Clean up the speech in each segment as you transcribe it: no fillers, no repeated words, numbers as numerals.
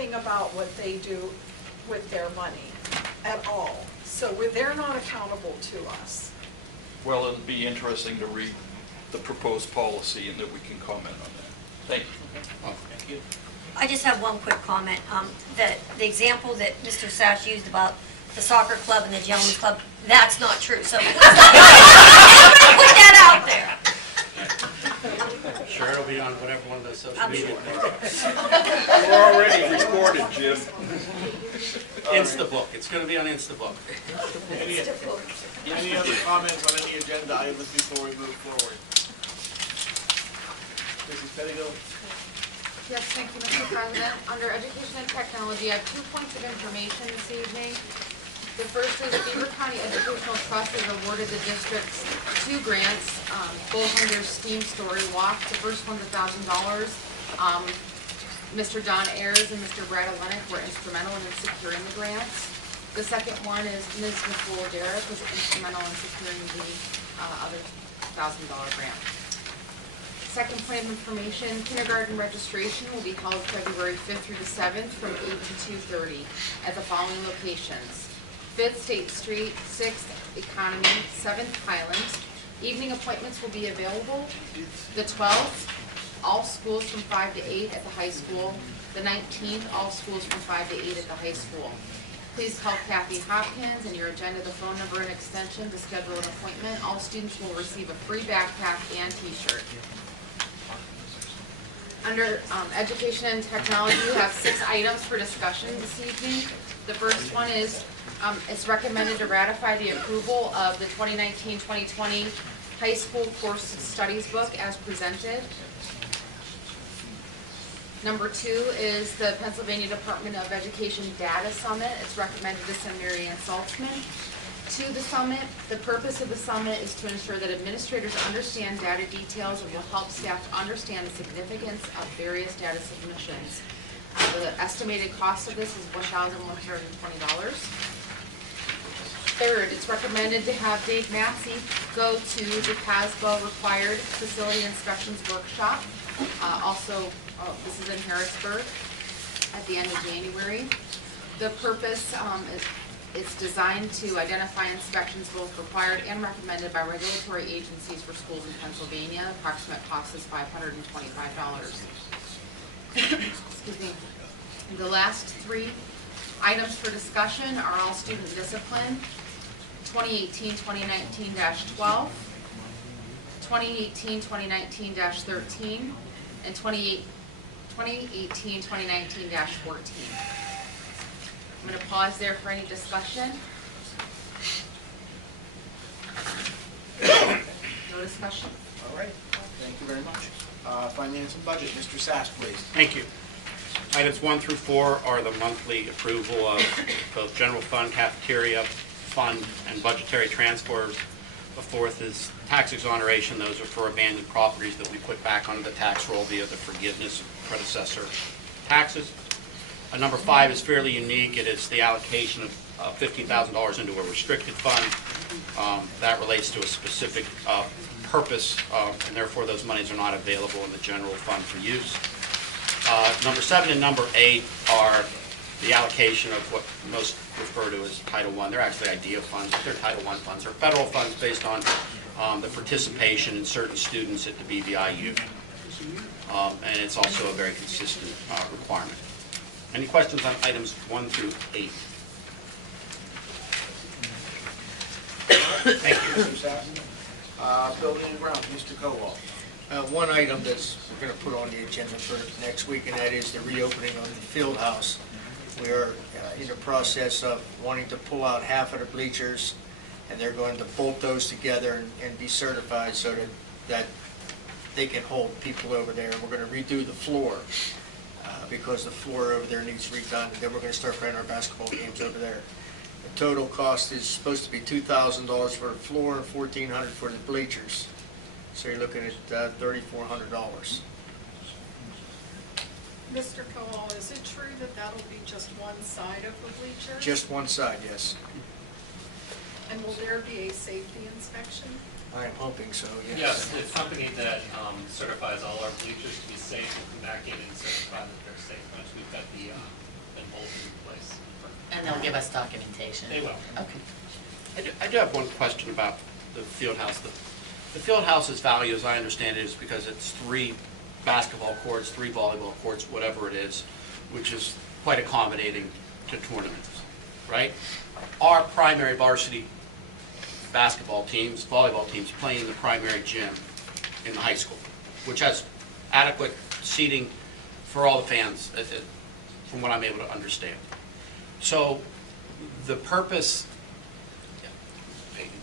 anything about what they do with their money at all. So they're not accountable to us. Well, it'll be interesting to read the proposed policy and that we can comment on that. Thank you. Oh, thank you. I just have one quick comment. The example that Mr. Sash used about the soccer club and the gentleman's club, that's not true. So everybody put that out there. Sure, it'll be on whatever one of those social I'm media sure. things. We're already recorded, Jim. Instabook, it's going to be on Instabook. Any other comments on any agenda items before we move forward? Mrs. Pettigo? Yes, thank you, Mr. President. Under Education and Technology, I have 2 points of information this evening. The first is Beaver County Educational Trust has awarded the districts 2 grants, both under STEAM Story Walk. The first one's $1,000. Mr. Don Ayers and Mr. Brad Olenek were instrumental in securing the grants. The second one is Ms. Nicole Derrick was instrumental in securing the other $1,000 grant. Second point of information, kindergarten registration will be held February 5th through the 7th from 8 to 2:30 at the following locations: 5th State Street, 6th Economy, 7th Highland. Evening appointments will be available. The 12th, all schools from 5 to 8 at the high school. The 19th, all schools from 5 to 8 at the high school. Please call Kathy Hopkins and your agenda, the phone number and extension to schedule an appointment. All students will receive a free backpack and t-shirt. Under Education and Technology, you have 6 items for discussion this evening. The first one is it's recommended to ratify the approval of the 2019-2020 high school course studies book as presented. Number 2 is the Pennsylvania Department of Education Data Summit. It's recommended to send Mary Ann Saltzman to the summit. The purpose of the summit is to ensure that administrators understand data details and will help staff to understand the significance of various data submissions. The estimated cost of this is $1,120. Third, it's recommended to have Dave Massey go to the PASBA required facility inspections workshop. This is in Harrisburg at the end of January. The purpose is it's designed to identify inspections both required and recommended by regulatory agencies for schools in Pennsylvania. Approximate cost is $525. Excuse me. The last 3 items for discussion are all student discipline: 2018-2019-12, 2018-2019-13, and 2018-2019-14. I'm going to pause there for any discussion. No discussion? All right, thank you very much. Finance and Budget, Mr. Sass, please. Thank you. Items 1 through 4 are the monthly approval of both general fund, cafeteria fund, and budgetary transfers. The 4th is tax exoneration. Those are for abandoned properties that we put back onto the tax roll via the forgiveness of predecessor taxes. Number 5 is fairly unique. It is the allocation of $15,000 into a restricted fund. That relates to a specific purpose, and therefore those monies are not available in the general fund for use. Number 7 and number 8 are the allocation of what most refer to as Title I. They're actually IDEA funds, but they're Title I funds. They're federal funds based on the participation in certain students at the BVIU. And it's also a very consistent requirement. Any questions on items 1 through 8? Thank you, Mr. Sass. Building and Grounds, Mr. Kowal. One item that's we're going to put on the agenda for next week, and that is the reopening of the Fieldhouse. We are in the process of wanting to pull out half of the bleachers, and they're going to bolt those together and be certified so that they can hold people over there. We're going to redo the floor because the floor over there needs redone, and then we're going to start playing our basketball games over there. The total cost is supposed to be $2,000 for the floor and $1,400 for the bleachers. So you're looking at $3,400. Mr. Kowal, is it true that that'll be just one side of the bleacher? Just one side, yes. And will there be a safety inspection? I am hoping so, yes. Yes, the company that certifies all our bleachers to be safe will come back in and certify that they're safe. Once we've got the They'll give us documentation. They will. Okay. I do have one question about the Fieldhouse. The Fieldhouse's value, as I understand it, is because it's 3 basketball courts, 3 volleyball courts, whatever it is, which is quite accommodating to tournaments, right? Our primary varsity basketball teams, volleyball teams, play in the primary gym in the high school, which has adequate seating for all the fans, from what I'm able to understand. So the purpose,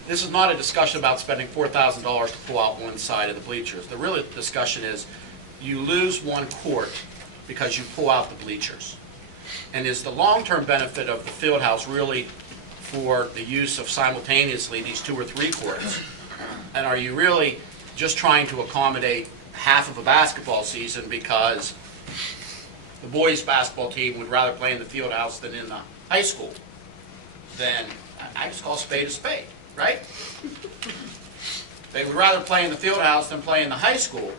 this is not a discussion about spending $4,000 to pull out one side of the bleachers. The real discussion is you lose one court because you pull out the bleachers. And is the long-term benefit of the Fieldhouse really for the use of simultaneously these 2 or 3 courts? And are you really just trying to accommodate half of a basketball season because the boys' basketball team would rather play in the Fieldhouse than in the high school? Then I just call a spade, right? They would rather play in the Fieldhouse than play in the high school.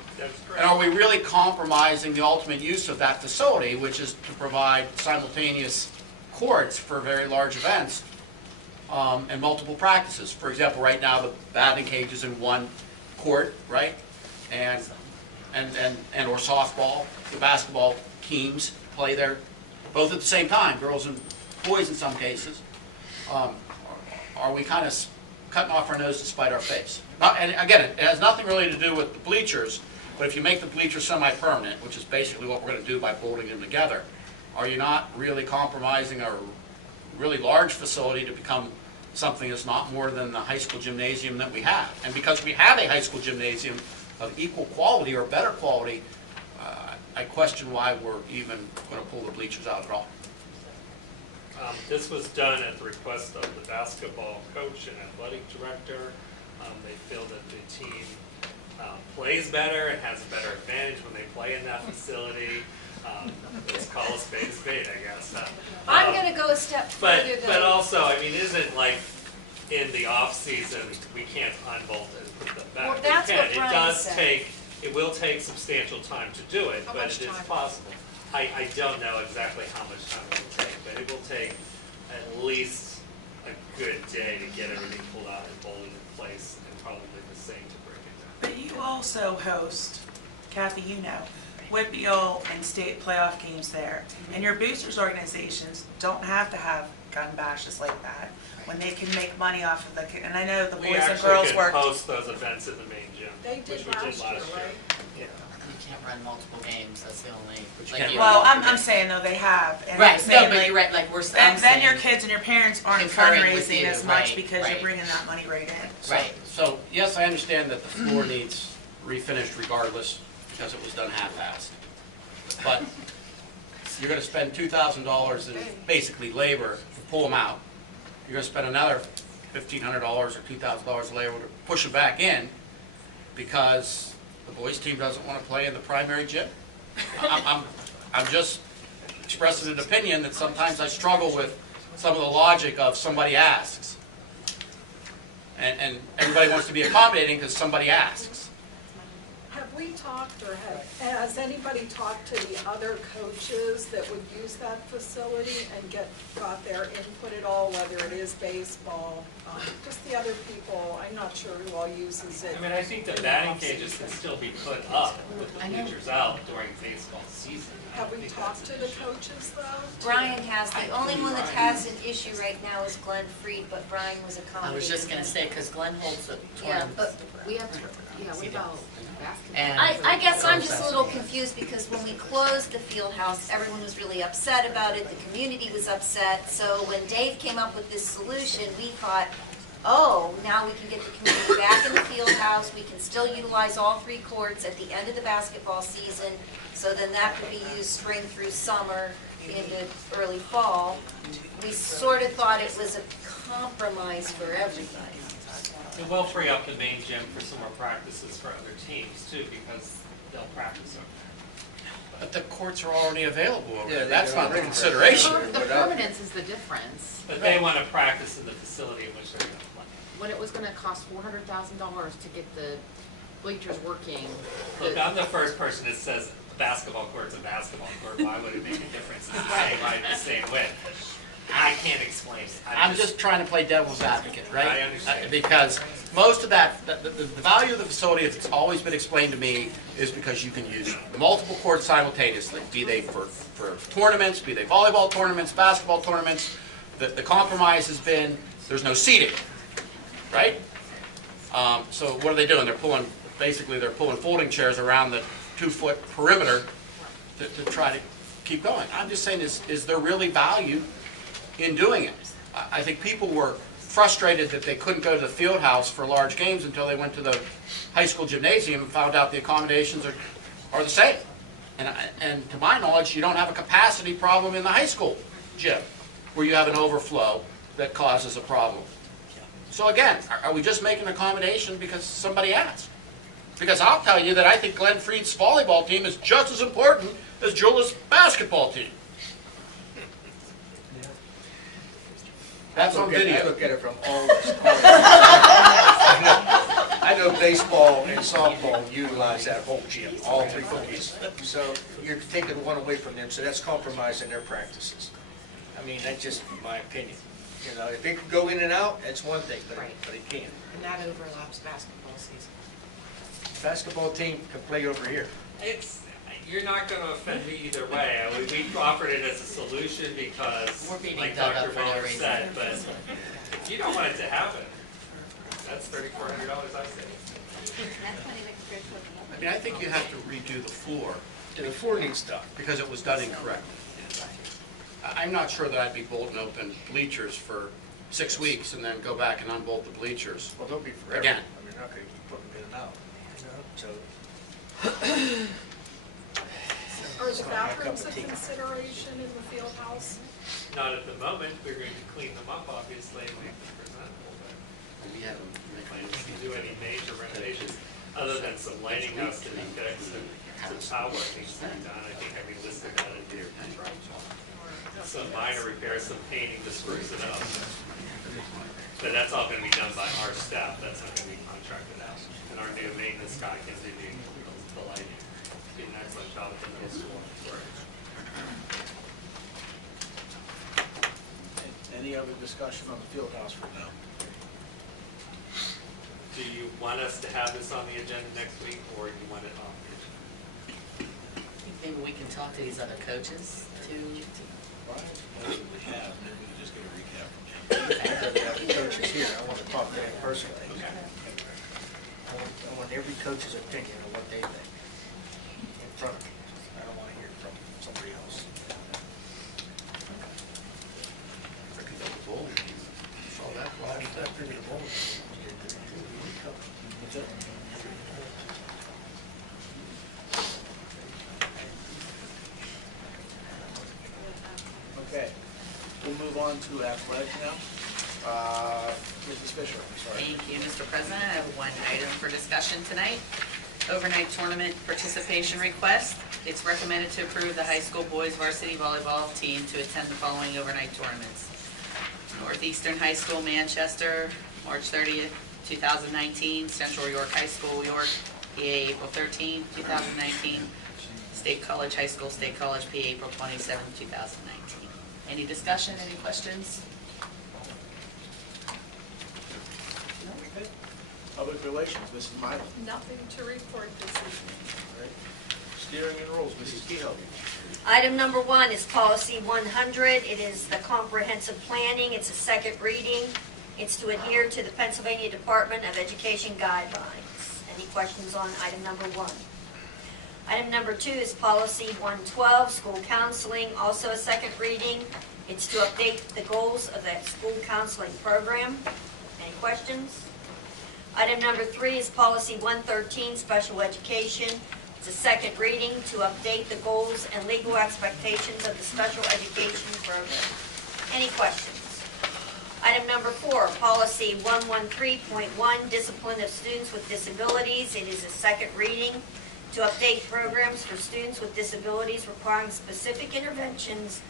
And are we really compromising the ultimate use of that facility, which is to provide simultaneous courts for very large events and multiple practices? For example, right now the batting cage is in one court, right? And or softball, the basketball teams play there both at the same time, girls and boys in some cases. Are we kind of cutting off our nose to spite our face? And again, it has nothing really to do with the bleachers, but if you make the bleachers semi-permanent, which is basically what we're going to do by bolting them together, are you not really compromising a really large facility to become something that's not more than the high school gymnasium that we have? And because we have a high school gymnasium of equal quality or better quality, I question why we're even going to pull the bleachers out at all. This was done at the request of the basketball coach and athletic director. They feel that the team plays better and has a better advantage when they play in that facility. Let's call a spade, I guess. I'm gonna go a step further than. But also, I mean, isn't like in the off season we can't unbolt and put them back? Well, that's We can. what Brian It does said. it will take substantial time to do it, How but much it is time? possible. I don't know exactly how much time it will take, but it will take at least a good day to get everything pulled out and bolted in place, and probably the same to break it down. But you also host, Kathy, you know, WPIAL and state playoff games there. And your boosters organizations don't have to have gun bashes like that when they can make money off of the, and I know the boys and girls work. We actually could host those events in the main gym, They which did we did last year, right? Yeah. You can't run multiple games, that's the only. But you like can't you- run Well, I'm saying though, they have. And I'm Right, saying, no, but like, you're right, like we're, I'm then your saying, kids and your parents aren't Concurring with fundraising you, as much right, because right. you're bringing that money right in. right. So, yes, I understand that the floor needs refinished regardless because it was done half-assed. But you're going to spend $2,000 in basically labor to pull them out. You're going to spend another $1,500 or $2,000 in labor to push them back in because the boys' team doesn't want to play in the primary gym. I'm just expressing an opinion that sometimes I struggle with some of the logic of somebody asks. And everybody wants to be accommodating because somebody asks. Have we talked, or has anybody talked to the other coaches that would use that facility and got their input at all, whether it is baseball, just the other people? I'm not sure who all uses it. I mean, I think the in batting off-season. cages can still be put up with the I know. bleachers out during baseball season. Have we talked to the coaches though? Brian has, the only one that has an issue right now is Glenn Freed, but Brian was I accommodating. was just gonna say, because Glenn holds the Yeah, tournaments. but We have, what about basketball? And- I guess I'm just a little confused because when we closed the field house, everyone was really upset about it, the community was upset. So when Dave came up with this solution, we thought, oh, now we can get the community back in the field house, we can still utilize all 3 courts at the end of the basketball season, so then that could be used spring through summer into early fall. We sort of thought it was a compromise for everybody. It will free up the main gym for some more practices for other teams too, because they'll practice over there. But the courts are already available over Yeah, there. they That's can not the already consideration. The permanence is the difference. But they want to practice in the facility in which they're going to play. When it was gonna cost $400,000 to get the bleachers working. Look, I'm the first person that says a basketball court's a basketball court. Why would it make a difference? It's the same height, the same width. I can't explain it. I'm just trying to play devil's advocate, right? I understand. Because most of that, the value of the facility, if it's always been explained to me, is because you can use multiple courts simultaneously, be they for tournaments, be they volleyball tournaments, basketball tournaments. The compromise has been, there's no seating, right? So what are they doing? They're pulling folding chairs around the 2-foot perimeter to try to keep going. I'm just saying, is there really value in doing it? I think people were frustrated that they couldn't go to the Fieldhouse for large games until they went to the high school gymnasium and found out the accommodations are the same. And to my knowledge, you don't have a capacity problem in the high school gym where you have an overflow that causes a problem. So again, are we just making an accommodation because somebody asked? Because I'll tell you that I think Glenn Freed's volleyball team is just as important as Jula's basketball team. That's on video. I look at it from all this. I know baseball and softball utilize that whole gym, all 3 coaches. So you're taking one away from them, so that's compromising their practices. I mean, that's just my opinion. You know, if it could go in and out, that's one thing, but it can't. And that overlaps basketball season. Basketball team can play over here. You're not going to offend me either way. We offered it as a solution because, We're beating like Doug up Dr. for no Mueller reason. said, but if you don't want it to happen, that's $3,400 I saved. I mean, I think you have to redo the floor And the floor needs done. because it was done incorrectly. I'm not sure that I'd be bold and open bleachers for 6 weeks and then go back and unbolt the bleachers. Well, they'll be forever. Again. I mean, they're not going to keep putting them in and out. You know, so. Are the bathrooms a consideration in the field house? Not at the moment. We're going to clean them up, obviously, and make them presentable. But We haven't plan to do any major renovations, other than some lighting house to be fixed and some tile work needs to be done. I think I listed that in here. Some minor repairs, some painting to spruce it up. But that's all going to be done by our staff. That's not going to be contracted out. And our new maintenance guy can do the lighting. Do an excellent job at the middle school. Any other discussion on the field house for now? Do you want us to have this on the agenda next week, or do you want it off the agenda? Maybe we can talk to these other coaches too. We have, maybe we can just get a recap from them. I'd rather have the coaches here. I want to talk to them personally. I want every coach's opinion on what they think in front of me. I don't want to hear it from somebody else. Saw that flag. Okay, we'll move on to athletics now. Mrs. Fisher, I'm sorry. Thank you, Mr. President. I have one item for discussion tonight. Overnight tournament participation request. It's recommended to approve the high school boys varsity volleyball team to attend the following overnight tournaments. Northeastern High School, Manchester, March 30th, 2019. Central York High School, York, PA, April 13th, 2019. State College High School, State College, PA, April 27th, 2019. Any discussion, any questions? Public relations, Mrs. Miley. Nothing to report this evening. All right. Steering and rules, Mrs. Kehoe. Item number 1 is policy 100. It is the comprehensive planning. It's a second reading. It's to adhere to the Pennsylvania Department of Education guidelines. Any questions on item number 1? Item number 2 is policy 112, school counseling, also a second reading. It's to update the goals of that school counseling program. Any questions? Item number 3 is policy 113, special education. It's a second reading to update the goals and legal expectations of the special education program. Any questions? Item number 4, policy 113.1, discipline of students with disabilities. It is a second reading to update programs for students with disabilities requiring specific interventions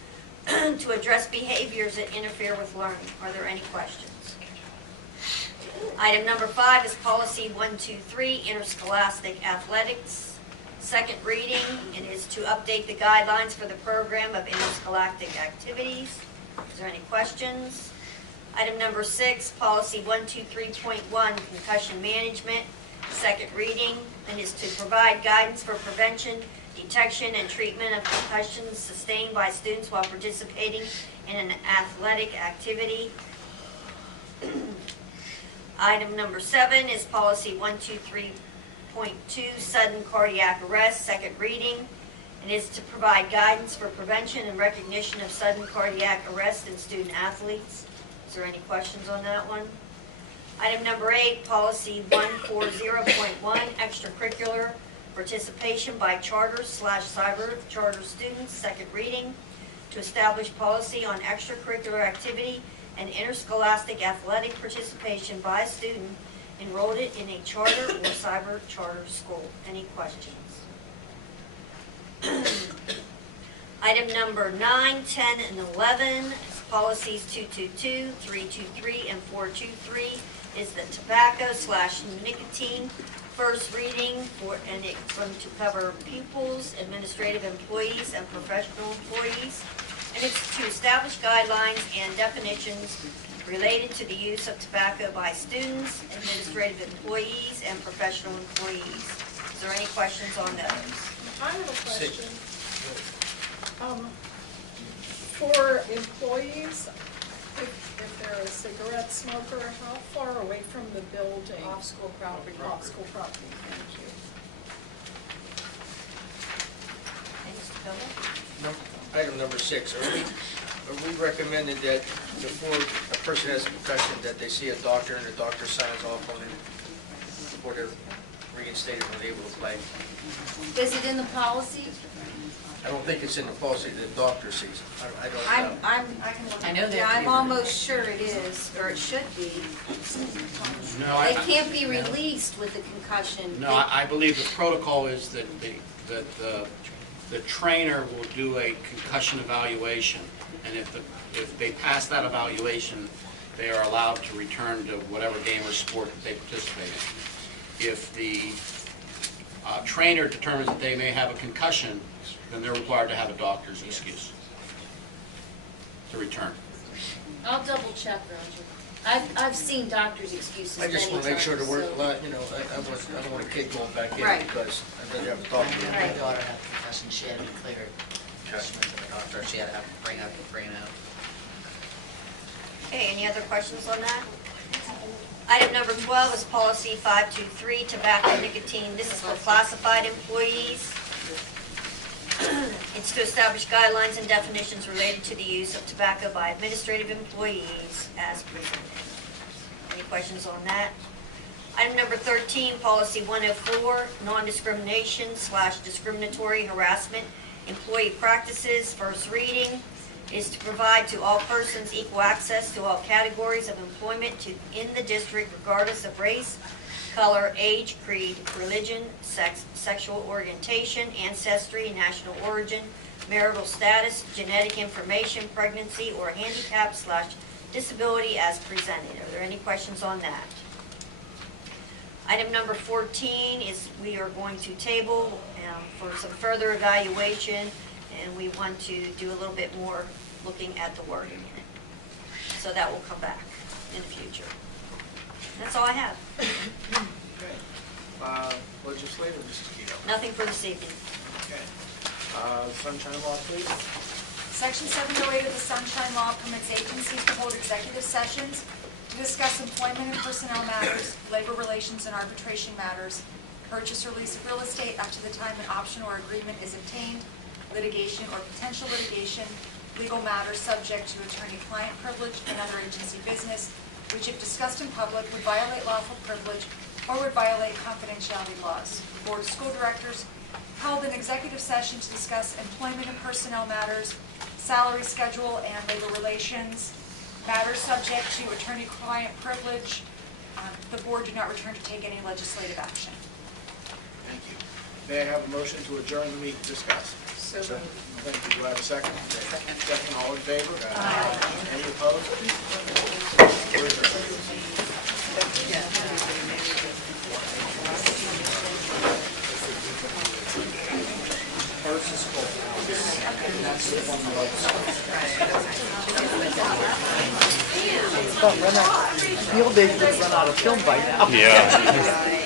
to address behaviors that interfere with learning. Are there any questions? Item number 5 is policy 123, interscholastic athletics. Second reading, it is to update the guidelines for the program of interscholastic activities. Is there any questions? Item number 6, policy 123.1, concussion management, second reading, and is to provide guidance for prevention, detection, and treatment of concussions sustained by students while participating in an athletic activity. Item number 7 is policy 123.2, sudden cardiac arrest, second reading. It is to provide guidance for prevention and recognition of sudden cardiac arrest in student athletes. Is there any questions on that one? Item number 8, policy 140.1, extracurricular participation by charter/cyber charter students, second reading. To establish policy on extracurricular activity and interscholastic athletic participation by a student enrolled in a charter or cyber charter school. Any questions? Item number 9, 10, and 11 is policies 222, 323, and 423 is the tobacco/nicotine first reading and it's going to cover pupils, administrative employees, and professional employees. And it's to establish guidelines and definitions related to the use of tobacco by students, administrative employees, and professional employees. Is there any questions on those? I have a question. For employees, if they're a cigarette smoker, how far away from the building? Off school property. Off school property, thank you. Okay, Mr. Phillips? Item number 6, are we recommended that before a person has a concussion, that they see a doctor and the doctor signs off on it before they're reinstated and able to play? Is it in the policy? I don't think it's in the policy, the doctor sees it. I don't know. I can look. I know they have to I'm be almost sure it is, or it should be. No, They can't be released with a concussion. No, I believe the protocol is that the trainer will do a concussion evaluation, and if they pass that evaluation, they are allowed to return to whatever game or sport that they participate in. If the trainer determines that they may have a concussion, then they're required to have a doctor's excuse to return. I'll double check, Roger. I've seen doctor's excuses I many just want to make sure the times, word, so- I don't want a kid going back in Right. because I'd rather have a doctor. My daughter had concussion, she had to be cleared. She went to the doctor, she had to have to bring out. Okay, any other questions on that? Item number 12 is policy 523, tobacco nicotine. This is for classified employees. It's to establish guidelines and definitions related to the use of tobacco by administrative employees as presented. Any questions on that? Item number 13, policy 104, non-discrimination/discriminatory harassment employee practices, first reading, is to provide to all persons equal access to all categories of employment in the district regardless of race, color, age, creed, religion, sex, sexual orientation, ancestry, national origin, marital status, genetic information, pregnancy, or handicap/disability as presented. Are there any questions on that? Item number 14 is we are going to table for some further evaluation, and we want to do a little bit more looking at the wording in it. So that will come back in the future. That's all I have. Okay. Legislator, Mrs. Keto. Nothing for this evening. Okay. Sunshine Law, please. Section 708 of the Sunshine Law permits agencies to hold executive sessions to discuss employment and personnel matters, labor relations and arbitration matters, purchase or lease of real estate up to the time an option or agreement is obtained, litigation or potential litigation, legal matters subject to attorney-client privilege and other agency business, which if discussed in public would violate lawful privilege or would violate confidentiality laws. The Board of School Directors held an executive session to discuss employment and personnel matters, salary schedule and labor relations, matters subject to attorney-client privilege. The board did not return to take any legislative action. Thank you. May I have a motion to adjourn the meeting to discuss? So moved. Thank you. Do I have a second? Second, all in favor? Aye. Any opposed? We're adjourned. First is full. That's the one. Field days would run out of film by now. Yeah.